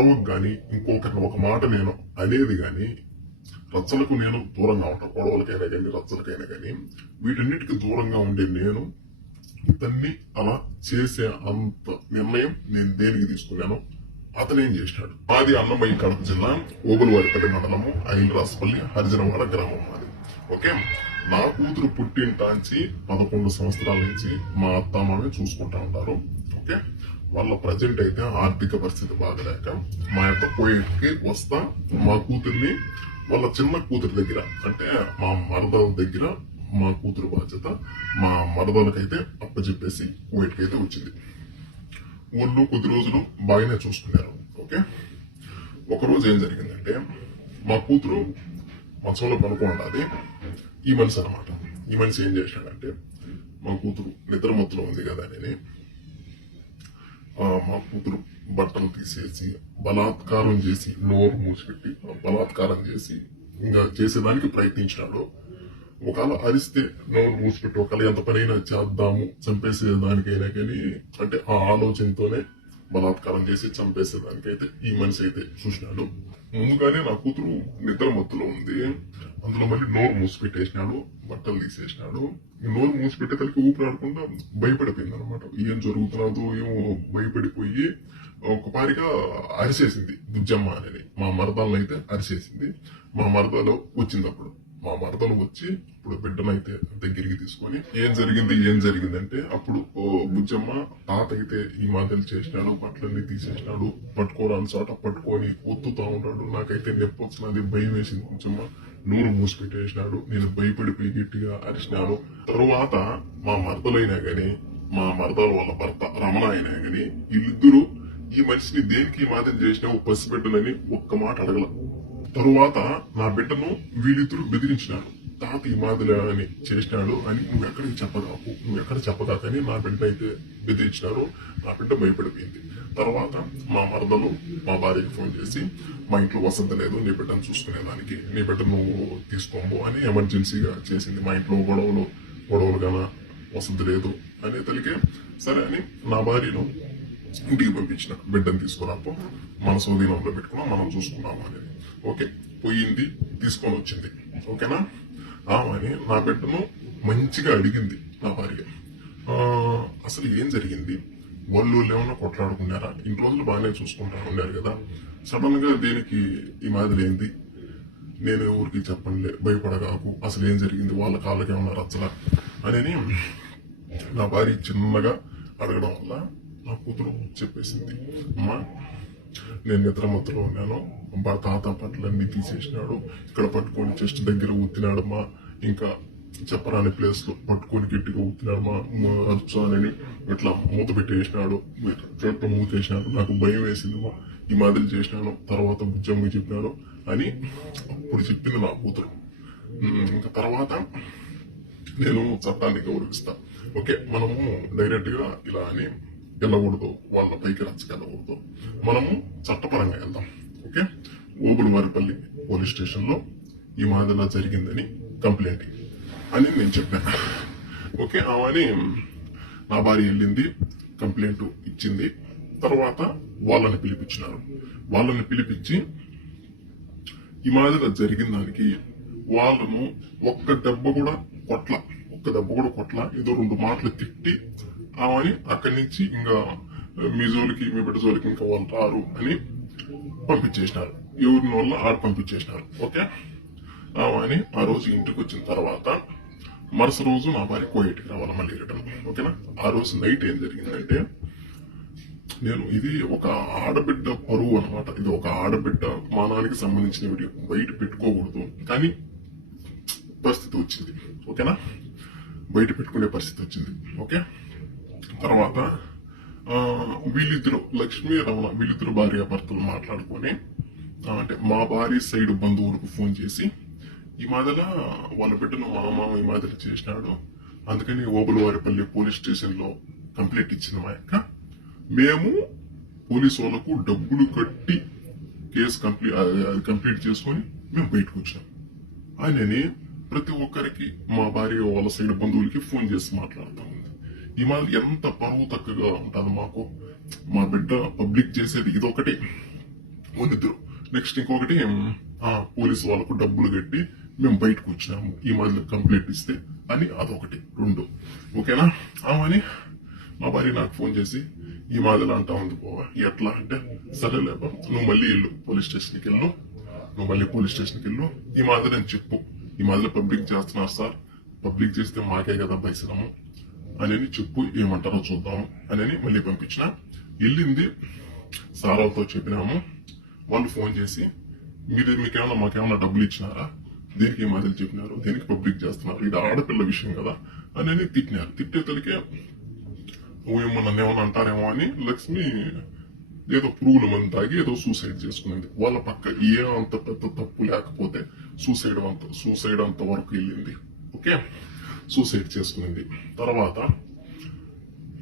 గొడవకు కానీ ఇంకొకరిని ఒక మాట నేను అనేది కానీ రచ్చలకు నేను దూరంగా ఉంటాను. గొడవలకైనా కానీ రచ్చలకైనా కానీ వీటన్నిటికీ దూరంగా ఉండే నేను ఇతన్ని అలా చేసే అంత నిర్ణయం నేను దేనికి తీసుకున్నాను, అతను ఏం చేసినాడు. మాది అన్నమయ్య కడప జిల్లా ఓబులవారిపల్లి మండలము ఐలరాజపల్లి హరిజనవాడ గ్రామం మాది. ఓకే, నా కూతురు పుట్టింటాంచి 11 సంవత్సరాల నుంచి మా అత్తమ్మని చూసుకుంటా ఉంటారు. ఓకే, వాళ్ళ ప్రజెంట్ అయితే ఆర్థిక పరిస్థితి బాగలేక మా యొక్క పోయేటికి వస్తా మా కూతుర్ని వాళ్ళ చిన్న కూతురు దగ్గర, అంటే మా మరదల దగ్గర మా కూతురు బాధ్యత మా మరదలకైతే అప్పచెప్పేసి పోయేటికైతే వచ్చింది. వాళ్ళు కొద్ది రోజులు బాగానే చూసుకున్నారు. ఓకే, ఒకరోజు ఏం జరిగిందంటే మా కూతురు మంచంలో పనుకోండి, ఈ మనిషి అనమాట. ఈ మనిషి ఏం చేశాడంటే మా కూతురు నిద్ర మొత్తులో ఉంది కదా అని మా కూతురు బట్టలు తీసేసి బలాత్కారం చేసి నోరు మూసిపెట్టి బలాత్కారం చేసి ఇంకా చేసేదానికి ప్రయత్నించినాడు. ఒకవేళ అరిస్తే నోరు మూసిపెట్టి ఒకవేళ ఎంత పనైనా చేద్దాము చంపేసేదానికైనా కానీ అంటే ఆ ఆలోచనతోనే బలాత్కారం చేసి చంపేసేదానికైతే ఈ మనిషి అయితే చూసినాడు. ముందుగానే నా కూతురు నిద్ర మత్తులో ఉంది, అందులో మళ్ళీ నోరు మూసిపెట్టేసినాడు, బట్టలు తీసేసినాడు. నోరు మూసిపెట్టే తలకి ఊపిరాడకుండా భయపడిపోయింది అనమాట. ఏం జరుగుతున్నదో ఏమో భయపడిపోయి ఒకపారిగా అరిసేసింది బుజ్జమ్మ అని. మా మరదలను అయితే అరిసేసింది. మా మరదలు వచ్చింది. అప్పుడు మా మరదలు వచ్చి ఇప్పుడు బిడ్డనైతే దగ్గరికి తీసుకొని ఏం జరిగిందంటే అప్పుడు బుజ్జమ్మ తాత అయితే ఈ మాదిరి చేసినాడు, బట్టలన్నీ తీసేసినాడు, పట్టుకోరాని చోట పట్టుకొని ఒత్తుతా ఉంటాడు. నాకైతే నొప్పి వచ్చినది, భయం వేసింది. బుజ్జమ్మ నోరు మూసిపెట్టేసినాడు. నేను భయపడిపోయి గట్టిగా అరిచినాను. తరువాత మా మరదలైనా గాని మా మరదలు వాళ్ళ భర్త రమణ అయినా గాని వీళ్ళిద్దరూ ఈ మనిషిని దేనికి మాదిరి చేసినావు పసిబిడ్డనని ఒక్క మాట అడగల. తరువాత నా బిడ్డను వీళ్ళిద్దరూ బెదిరించినాడు. తాత ఈ మాదిరి అని చేసినాడు అని నువ్వెక్కడ చెప్పగాకని నా బిడ్డ అయితే బెదిరించినారు. నా బిడ్డ భయపడిపోయింది. తర్వాత మా మరదలు మా భార్యకి ఫోన్ చేసి మా ఇంట్లో వసతి లేదు, నీ బిడ్డను చూసుకునేదానికి, నీ బిడ్డ నువ్వు తీసుకోము అని ఎమర్జెన్సీగా చేసింది. మా ఇంట్లో గొడవలు గాన వసతి లేదు అనే తలికే సరే అని నా భార్యను ఇంటికి పంపించిన. బిడ్డను తీసుకురాపో, మన స్వాధీనంలో పెట్టుకున్నాం, మనం చూసుకున్నాము అనేది. ఓకే, పోయింది, తీసుకొని వచ్చింది. ఓకేనా, అని నా బిడ్డను మంచిగా అడిగింది నా భార్య. అసలు ఏం జరిగింది, వాళ్ళు ఏమన్నా కొట్లాడుకున్నారా, ఇన్ని రోజులు బాగానే చూసుకుంటా ఉన్నారు కదా, సడన్ గా దేనికి ఈ మాదిరి ఏంది, నేను ఊరికి చెప్పండి, భయపడగాకు, అసలు ఏం జరిగింది, వాళ్ళ కాళ్ళకి ఏమన్నా రచ్చలా అని నా భార్య చిన్నగా అడగడం వల్ల నా కూతురు చెప్పేసింది. అమ్మా, నేను నిద్ర మొత్తంలో ఉన్నాను, తాత పట్లన్నీ తీసేసినాడు, ఇక్కడ పట్టుకొని చెస్ట్ దగ్గర ఊతినాడమ్మా, ఇంకా చెప్పరాని ప్లేస్ లో పట్టుకొని గట్టిగా ఊతినాడమ్మా, అర్చానని ఇట్లా మూత పెట్టేసినాడు, చేత్తో మూతేసినాడు, నాకు భయం వేసిందమ్మా, ఈ మాదిరి చేసినాను, తర్వాత బుజ్జమ్మ చెప్పినాడు అని అప్పుడు చెప్పింది నా కూతురు. ఇంకా తర్వాత నేను చట్టాన్ని గౌరవిస్తా. ఓకే, మనము డైరెక్ట్ గా ఇలా అని వెళ్ళకూడదు, వాళ్ళ పైకి రచ్చకెళ్ళకూడదు, మనము చట్టపరంగా వెళ్దాం. ఓకే, ఓబులవారిపల్లి పోలీస్ స్టేషన్ లో ఈ మాదిరిలా జరిగిందని కంప్లైంట్ అని నేను చెప్పాను. ఓకే, అవని నా భార్య వెళ్ళింది, కంప్లైంట్ ఇచ్చింది. తర్వాత వాళ్ళని పిలిపించి ఈ మాదిరిగా జరిగిన దానికి వాళ్ళను ఒక్క దెబ్బ కూడా కొట్ల, ఏదో 2 మాటలు తిట్టి ఆమెని అక్కడి నుంచి ఇంకా మీ జోలికి మీ బిడ్డ జోలికి ఇంకా వాళ్ళు రారు అని పంపించేసినారు. ఎవరిని వల్ల ఆడ పంపించేసినారు. ఓకే, ఆమెని ఆ రోజు ఇంటికి వచ్చిన తర్వాత మరుసటి రోజు నా భార్య కోయేటికి రావాలి మళ్ళీ రిటర్న్. ఓకేనా, ఆ రోజు నైట్ ఏం జరిగిందంటే ఇది ఒక ఆడబిడ్డ పరువు అనమాట, ఇది ఒక ఆడబిడ్డ మానానికి సంబంధించిన వీడియో, బయట పెట్టుకోకూడదు కానీ పరిస్థితి వచ్చింది. ఓకేనా, బయట పెట్టుకునే పరిస్థితి వచ్చింది. ఓకే, తర్వాత వీళ్ళిద్దరు లక్ష్మీ రమణ వీళ్ళిద్దరు భార్య భర్తలు మాట్లాడుకొని అంటే మా భార్య సైడ్ బంధువులకు ఫోన్ చేసి ఈ మాదిరిలా వాళ్ళ బిడ్డను మా మామ ఈ మాదిరి చేసినాడు, అందుకని ఓబులవారిపల్లి పోలీస్ స్టేషన్ లో కంప్లైంట్ ఇచ్చింది మా యొక్క, మేము పోలీసు వాళ్ళకు డబ్బులు కట్టి కేసు కంప్లీట్ చేసుకొని మేము బయటకు వచ్చాం అని ప్రతి ఒక్కరికి మా భార్య వాళ్ళ సైడ్ బంధువులకి ఫోన్ చేసి మాట్లాడుతూ ఉంది. ఈ మాదిరి ఎంత పరువు తక్కువగా ఉంటుంది మాకు. మా బిడ్డ పబ్లిక్ చేసేది ఇదొకటి, వాళ్ళిద్దరు. నెక్స్ట్ ఇంకొకటి పోలీసు వాళ్ళకు డబ్బులు కట్టి మేము బయటకు వచ్చినాము ఈ మాదిరి కంప్లైంట్ ఇస్తే అని అదొకటి. రెండు ఓకేనా. అని మా భార్య నాకు ఫోన్ చేసి ఈ మాదిరి అంటా ఉంది పోవా ఎట్లా అంటే, సరేలేబా నువ్వు మళ్ళీ వెళ్ళు పోలీస్ స్టేషన్కి వెళ్ళు, నువ్వు మళ్ళీ పోలీస్ స్టేషన్కి వెళ్ళు, ఈ మాదిరి అని చెప్పు, ఈ మాదిరి పబ్లిక్ చేస్తున్నారు సార్, పబ్లిక్ చేస్తే మాకే కదా భయసరము అని చెప్పు, ఏమంటారో చూద్దాము అని మళ్ళీ పంపించిన. వెళ్ళింది సారాలతో చెప్పినాము. వాళ్ళు ఫోన్ చేసి మీకేమన్నా మాకేమన్నా డబ్బులు ఇచ్చినారా, దేనికి ఈ మాదిరి చెప్పినారు, దేనికి పబ్లిక్ చేస్తున్నారు, ఇది ఆడపిల్ల విషయం కదా అని తిట్టినారు. తిట్టేతలకే నన్ను ఏమన్నా అంటారేమో అని లక్ష్మి ఏదో పురుగుల మంది తాగి ఏదో సూసైడ్ చేసుకునింది. వాళ్ళ పక్క ఏ అంత పెద్ద తప్పు లేకపోతే సూసైడ్ అంత వరకు వెళ్ళింది. ఓకే, సూసైడ్ చేసుకునింది. తర్వాత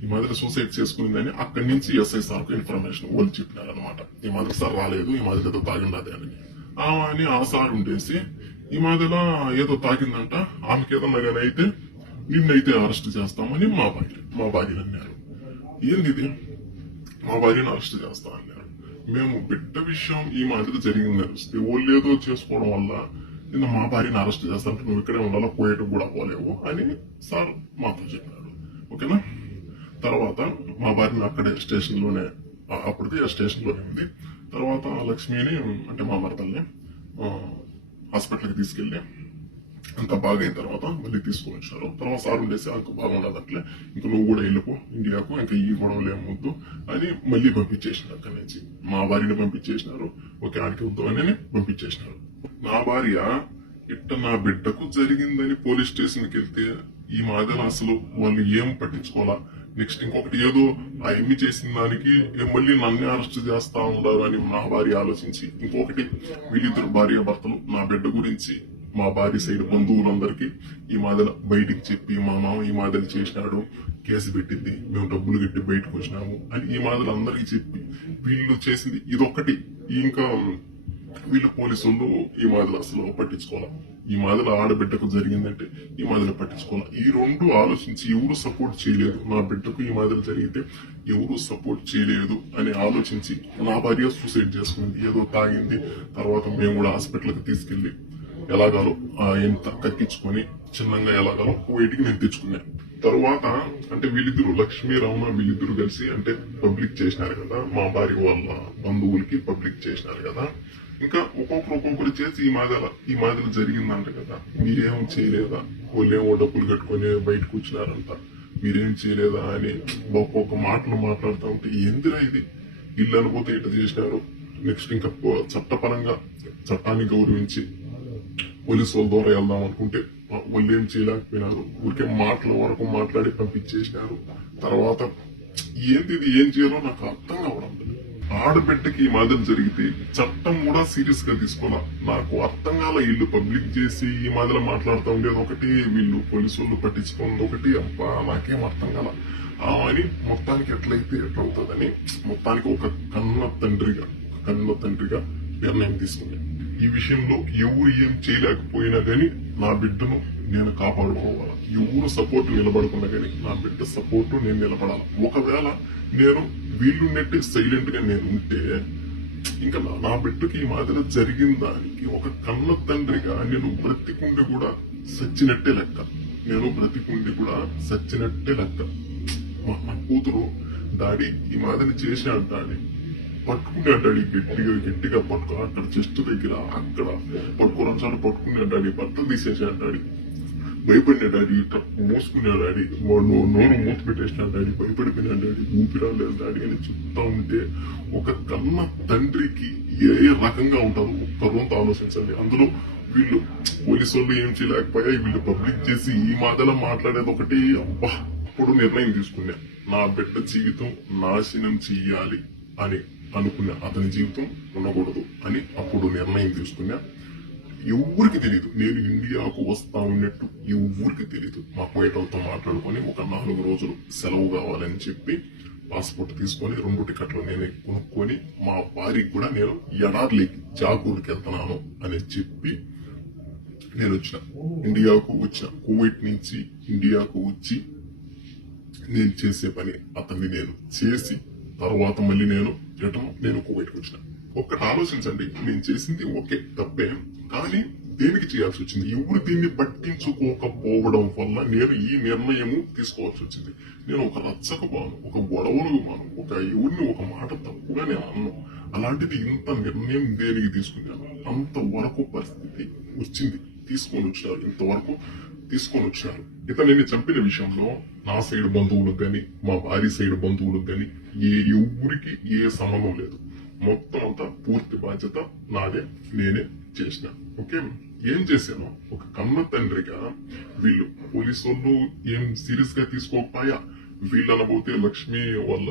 ఈ మాదిరి సూసైడ్ చేసుకునిందని అక్కడి నుంచి ఎస్ఐ సార్కు ఇన్ఫర్మేషన్ వాళ్ళు చెప్పినారనమాట. ఈ మాదిరి సార్ రాలేదు, ఈ మాదిరి ఏదో తాగిండదే అని ఆ సార్ ఉండేసి ఈ మాదిరిలా ఏదో తాగిందంట, ఆమెకి ఏదన్నా కానీ అయితే నిన్నైతే అరెస్ట్ చేస్తామని మా భార్యను అన్నారు. ఏంది ఇది, మా భార్యను అరెస్ట్ చేస్తా అన్నారు. మేము బిడ్డ విషయం ఈ మాదిరి జరిగింది అనిపిస్తే వాళ్ళు ఏదో చేసుకోవడం వల్ల నిన్న మా భార్యను అరెస్ట్ చేస్తానంటే నువ్వు ఇక్కడే ఉండాలా, పోయేటకు కూడా పోలేవు అని సార్ మాతో చెప్పినాడు. ఓకేనా. తర్వాత మా భార్యను అక్కడే స్టేషన్ లోనే, అప్పటికి ఆ స్టేషన్ లోనే ఉంది. తర్వాత లక్ష్మిని అంటే మా భర్తల్ని హాస్పిటల్కి తీసుకెళ్లి అంత బాగా అయిన తర్వాత మళ్ళీ తీసుకొని వచ్చారు. తర్వాత సార్ ఉండేసి అంత బాగుండదు అట్లే, ఇంకా నువ్వు కూడా వెళ్ళిపో ఇండియాకు, ఇంకా ఈ గొడవలు ఏమొద్దు అని మళ్ళీ పంపించేసినారు. అక్కడి నుంచి మా భార్యని పంపించేసినారు. ఓకే ఆడికి వద్దు అని పంపించేసినారు. నా భార్య ఇట్ట నా బిడ్డకు జరిగిందని పోలీస్ స్టేషన్కి వెళ్తే ఈ మాదిరి అసలు వాళ్ళు ఏం పట్టించుకోవాలా. నెక్స్ట్ ఇంకొకటి ఏదో ఆ ఎమ్మి చేసిన దానికి మళ్ళీ నన్నే అరెస్ట్ చేస్తా ఉండాలి అని నా భార్య ఆలోచించి, ఇంకొకటి వీళ్ళిద్దరు భార్య భర్తలు నా బిడ్డ గురించి మా భార్య సైడ్ బంధువులందరికీ ఈ మాదిరి బయటికి చెప్పి మా మామ ఈ మాదిరి చేసినాడు, కేసు పెట్టింది, మేము డబ్బులు కట్టి బయటకు వచ్చినాము అని ఈ మాదిరి అందరికీ చెప్పి వీళ్ళు చేసింది ఇదొక్కటి. ఇంకా వీళ్ళు పోలీసులు ఈ మాదిరి అసలు పట్టించుకోవాలి. ఈ మాదిరి ఆడబిడ్డకు జరిగిందంటే ఈ మాదిరి పట్టించుకోవాలి. ఈ రెండు ఆలోచించి ఎవరు సపోర్ట్ చేయలేదు, నా బిడ్డకు ఈ మాదిరి జరిగితే ఎవరు సపోర్ట్ చేయలేదు అని ఆలోచించి నా భార్య సూసైడ్ చేసుకుంది. ఏదో తాగింది. తర్వాత మేము కూడా హాస్పిటల్కి తీసుకెళ్లి ఎలాగాలో ఎంత కక్కించుకొని చిన్నగా ఎలాగాలో బయటికి నేను తెచ్చుకున్నాను. తర్వాత అంటే వీళ్ళిద్దరు లక్ష్మీ రమణ వీళ్ళిద్దరు కలిసి అంటే పబ్లిక్ చేసినారు కదా, మా భార్య వాళ్ళ బంధువులకి పబ్లిక్ చేసినారు కదా. ఇంకా ఒక్కొక్కరు చేసి ఈ మాదిరి జరిగిందంట కదా, మీరేం చేయలేదా, వాళ్ళేమో డబ్బులు కట్టుకొని బయటకు వచ్చినారంట, మీరేం చేయలేదా అని ఒక్కొక్క మాటలు మాట్లాడుతూ ఉంటే ఎందురా ఇది, ఇల్లు అనుకోతే ఇట్లా చేసినారు. నెక్స్ట్ ఇంకా చట్టపరంగా చట్టాన్ని గౌరవించి పోలీసు వాళ్ళ ద్వారా వెళ్దాం అనుకుంటే వాళ్ళు ఏం చేయలేకపోయినారు. ఊరికే మాటల వరకు మాట్లాడి పంపించేసినారు. తర్వాత ఏంది ఇది, ఏం చేయాలో నాకు అర్థం కావడం లేదు. ఆడబిడ్డకి ఈ మాదిరి జరిగితే చట్టం కూడా సీరియస్ గా తీసుకోవాలా. నాకు అర్థం కాల. వీళ్ళు పబ్లిక్ చేసి ఈ మాదిరి మాట్లాడుతూ ఉండేది ఒకటి, వీళ్ళు పోలీసు వాళ్ళు పట్టించుకున్నది ఒకటి. అబ్బా నాకేం అర్థం కాల. అని మొత్తానికి ఎట్లయితే ఎట్లవుతుందని మొత్తానికి ఒక కన్న తండ్రిగా నిర్ణయం తీసుకున్నాను. ఈ విషయంలో ఎవరు ఏం చేయలేకపోయినా గానీ నా బిడ్డను నేను కాపాడుకోవాలి. ఎవరు సపోర్ట్ నిలబడకుండా గానీ నా బిడ్డ సపోర్ట్ నేను నిలబడాలి. ఒకవేళ నేను వీళ్ళు నెట్టి సైలెంట్ గా నేను ఉంటే ఇంకా నా బిడ్డకి ఈ మాదిరి జరిగిన దానికి ఒక కన్న తండ్రిగా నేను బ్రతికుండి కూడా సచ్చినట్టే లెక్క. మా కూతురు డాడీ ఈ మాదిరి చేశాడు, డాడీ పట్టుకున్నాడు, గట్టిగా పట్టుకో, అక్కడ చెస్ట్ దగ్గర అక్కడ పట్టుకోవడం పట్టుకున్నాడు డాడీ, బట్టలు తీసేసాడు డాడీ, భయపడినా డాడీ, మోసుకున్నాడు డాడీ, నోరు మూత పెట్టేసినాడు డాడీ, భయపడిపోయినాడు డాడీ, ఊపిరాలేదు డాడీ అని చెప్తా ఉంటే ఒక కన్న తండ్రికి ఏ రకంగా ఉంటారో ఒక్కరోంత ఆలోచించండి. అందులో వీళ్ళు పోలీసు వాళ్ళు ఏం చేయలేకపోయా, వీళ్ళు పబ్లిక్ చేసి ఈ మాటలో మాట్లాడేది ఒకటి. అబ్బా అప్పుడు నిర్ణయం తీసుకున్నా, నా బిడ్డ జీవితం నాశనం చెయ్యాలి అని అనుకున్నా, అతని జీవితం ఉండకూడదు అని అప్పుడు నిర్ణయం తీసుకున్నా. ఎవరికి తెలీదు నేను ఇండియాకు వస్తా ఉన్నట్టు, ఎవరికి తెలీదు. మా కోయటలతో మాట్లాడుకొని ఒక 4 రోజులు సెలవు కావాలని చెప్పి పాస్పోర్ట్ తీసుకొని 2 టికెట్లు నేను కొనుక్కొని మా భార్యకి కూడా నేను ఎడార్లేకి జాగూర్కి వెళ్తున్నాను అని చెప్పి నేను ఇండియాకు వచ్చిన. కువైట్ నుంచి ఇండియాకు వచ్చి నేను చేసే పని అతన్ని నేను చేసి తర్వాత మళ్ళీ నేను కువైట్కి వచ్చిన. ఒక్కటి ఆలోచించండి, నేను చేసింది ఓకే తప్పే, కానీ దేనికి చేయాల్సి వచ్చింది? ఎవరు దీన్ని పట్టించుకోకపోవడం వల్ల నేను ఈ నిర్ణయము తీసుకోవాల్సి వచ్చింది. నేను ఒక రచ్చకు బాను, ఒక గొడవలకు బాను, ఒక ఎవరిని ఒక మాట తప్పుగా నేను అన్ను. అలాంటిది ఇంత నిర్ణయం దేనికి తీసుకున్నాను? అంతవరకు పరిస్థితి వచ్చింది, తీసుకొని వచ్చినారు, ఇంతవరకు తీసుకొని వచ్చినారు. ఇతనిని చంపిన విషయంలో నా సైడ్ బంధువులకు గాని, మా భార్య సైడ్ బంధువులకు గాని ఎవరికి ఏ సంబంధం లేదు. మొత్తం అంతా పూర్తి బాధ్యత నాదే, నేనే చేసిన. ఓకే, ఏం చేశాను? ఒక కన్న తండ్రిగా వీళ్ళు పోలీసు వాళ్ళు ఏం సీరియస్ గా తీసుకోకపోయా. వీళ్ళు అనబోతే లక్ష్మి వాళ్ళ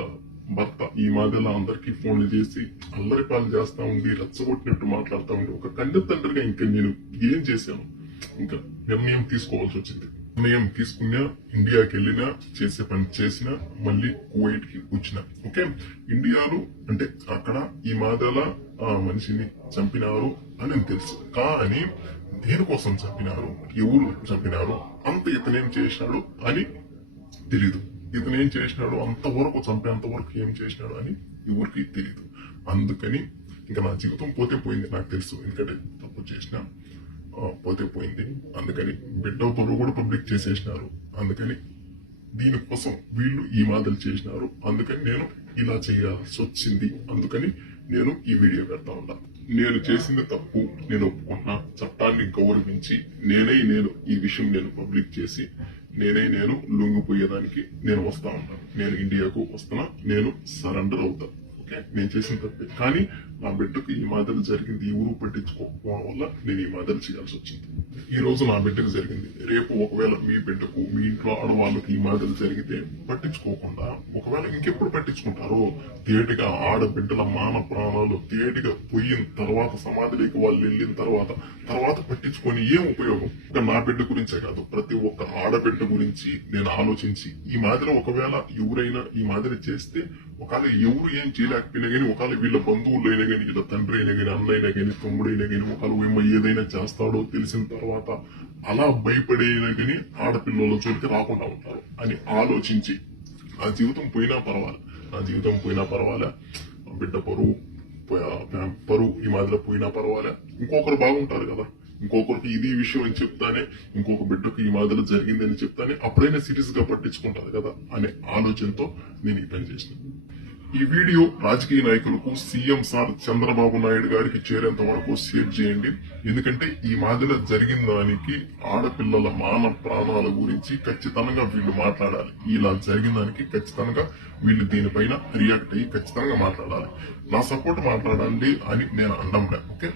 భర్త ఈ మధ్యలో అందరికీ ఫోన్లు చేసి అల్లరి పాలు చేస్తా ఉంది, రచ్చగొట్టినట్టు మాట్లాడుతూ ఉంది. ఒక కన్న తండ్రిగా ఇంకా నేను ఏం చేశాను? ఇంకా నిర్ణయం తీసుకోవాల్సి వచ్చింది. నిర్ణయం తీసుకున్నా, ఇండియాకి వెళ్ళినా, చేసే పని చేసినా, మళ్ళీ కువైట్ కి వచ్చిన. ఓకే, ఇండియాలో అంటే అక్కడ ఈ మాదల ఆ మనిషిని చంపినారు అని తెలుసు, కానీ దేనికోసం చంపినారు, ఎవరు చంపినారు, అంత ఇతనేం చేసినాడు అని తెలీదు. ఇతనేం చేసినాడు, అంతవరకు చంపేంత వరకు ఏం చేసినాడు అని ఎవరికి తెలీదు. అందుకని ఇంకా నా జీవితం పోతే పోయింది, నాకు తెలుసు. ఎందుకంటే తప్పు చేసిన పోతే పోయింది. అందుకని బిడ్డ పరువు కూడా పబ్లిక్ చేసేసినారు. అందుకని దీనికోసం వీళ్ళు ఈ మాదిరి చేసినారు. అందుకని నేను ఇలా చేయాల్సి వచ్చింది. అందుకని నేను ఈ వీడియో పెడతా ఉన్నా. నేను చేసింది తప్పు, నేను ఒప్పుకున్నా. చట్టాన్ని గౌరవించి నేను ఈ విషయం నేను పబ్లిక్ చేసి నేను లొంగిపోయేదానికి నేను వస్తా ఉన్నాను. నేను ఇండియాకు వస్తున్నా, నేను సరెండర్ అవుతా. ఓకే, నేను చేసిన తప్పే, కానీ నా బిడ్డకు ఈ మాదిరి జరిగింది, ఎవరు పట్టించుకోకపోవడం వల్ల నేను ఈ మాదిరి చేయాల్సి వచ్చింది. ఈ రోజు నా బిడ్డకు జరిగింది, రేపు ఒకవేళ మీ బిడ్డకు, మీ ఇంట్లో ఆడవాళ్ళకి ఈ మాదిరి జరిగితే పట్టించుకోకుండా ఒకవేళ ఇంకెప్పుడు పట్టించుకుంటారు? తేటిగా ఆడబిడ్డల మాన ప్రాణాలు తేటిగా పోయిన తర్వాత, సమాధిలోకి వాళ్ళు వెళ్ళిన తర్వాత పట్టించుకొని ఏం ఉపయోగం? ఇంకా నా బిడ్డ గురించే కాదు, ప్రతి ఒక్క ఆడబిడ్డ గురించి నేను ఆలోచించి ఈ మాదిరి ఒకవేళ ఎవరైనా ఈ మాదిరి చేస్తే, ఒకవేళ ఎవరు ఏం చేయలేకపోయినా కానీ, ఒకవేళ వీళ్ళ బంధువులు అయినా కానీ, వీళ్ళ తండ్రి అయినా కానీ, అన్న అయినా కానీ, తమ్ముడైనా కానీ, ఒకవేళ ఏదైనా చేస్తాడో తెలిసిన తర్వాత అలా భయపడైనా కానీ ఆడపిల్లల చోటికి రాకుండా ఉంటారు అని ఆలోచించి, నా జీవితం పోయినా పర్వాలే, బిడ్డ పరువు ఈ మాదిరి పోయినా పర్వాలే, ఇంకొకరు బాగుంటారు కదా, ఇంకొకరికి ఇది విషయం అని చెప్తానే, ఇంకొక బిడ్డకు ఈ మాదిరి జరిగింది అని చెప్తానే అప్పుడైనా సీరియస్ గా పట్టించుకుంటారు కదా అనే ఆలోచనతో నేను ఈ పని చేసిన. ఈ వీడియో రాజకీయ నాయకులకు, సీఎం సార్ చంద్రబాబు నాయుడు గారికి చేరేంత వరకు షేర్ చేయండి. ఎందుకంటే ఈ మాదిరి జరిగిన దానికి ఆడపిల్లల మాన ప్రాణాల గురించి ఖచ్చితంగా వీళ్ళు మాట్లాడాలి. ఇలా జరిగిన దానికి ఖచ్చితంగా వీళ్ళు దీనిపైన రియాక్ట్ అయ్యి ఖచ్చితంగా మాట్లాడాలి. నా సపోర్ట్ మాట్లాడండి అని నేను అనడంలే. ఓకే,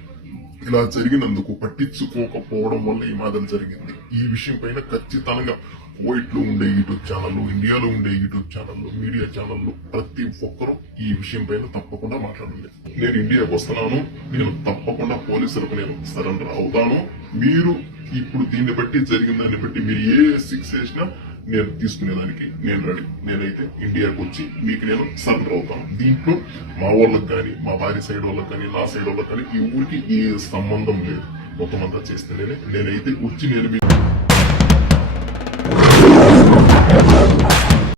ఇలా జరిగినందుకు పట్టించుకోకపోవడం వల్ల ఈ మాదిరి జరిగింది. ఈ విషయం పైన ఖచ్చితంగా కువైట్ లో ఉండే యూట్యూబ్ ఛానళ్ళు, ఇండియాలో ఉండే యూట్యూబ్ ఛానళ్ళు, మీడియా ఛానళ్ళు ప్రతి ఒక్కరూ ఈ విషయం పైన తప్పకుండా మాట్లాడండి. నేను ఇండియాకు వస్తున్నాను, నేను తప్పకుండా పోలీసులకు నేను సరెండర్ అవుతాను. మీరు ఇప్పుడు దీన్ని బట్టి జరిగిన దాన్ని బట్టి మీరు ఏ శిక్ష చేసినా నేను తీసుకునేదానికి నేను రెడీ. నేనైతే ఇండియాకు వచ్చి మీకు నేను సరెండర్ అవుతాను. దీంట్లో మా వాళ్ళకి కానీ, మా భార్య సైడ్ వాళ్ళకి కానీ, నా సైడ్ వాళ్ళకి కానీ ఈ ఊరికి ఏ సంబంధం లేదు. మొత్తం అంతా చేస్తే నేనైతే వచ్చి నేను